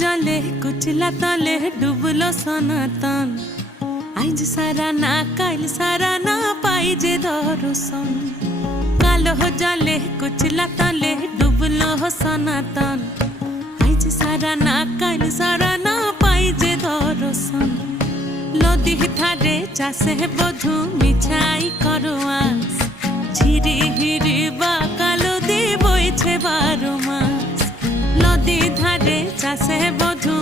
জলে কুচলা তলে ডুবলো সনাতন। আইজ সারা না কাল সারা না পাই যে দর্শন। কালো জলে কুচলা তলে ডুবলো সনাতন। আইজ সারা না কাল সারা না পাই যে দর্শন। নদী ধারে চাষে বধু মিছাই করো আস। ঝিরি হিরি বা কালো দিয়ে বইছে 12 মাস। নদী ধারে চাষে বধু